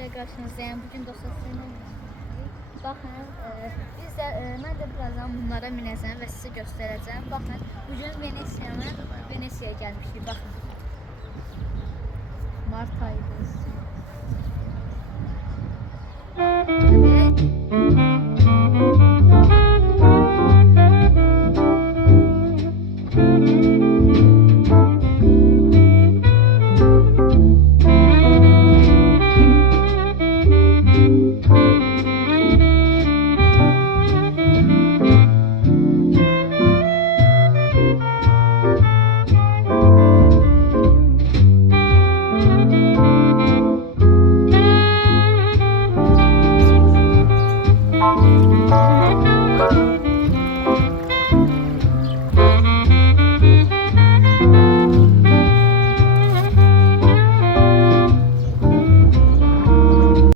ilə qarşınızdayım. Bugün dostlar sizinlə baxın, biz də mən də birazdan bunlara minəcəm və sizə göstərəcəm. Baxın, bugün Venesiyaya gəlmişdik. Baxın. Mart ayıdır.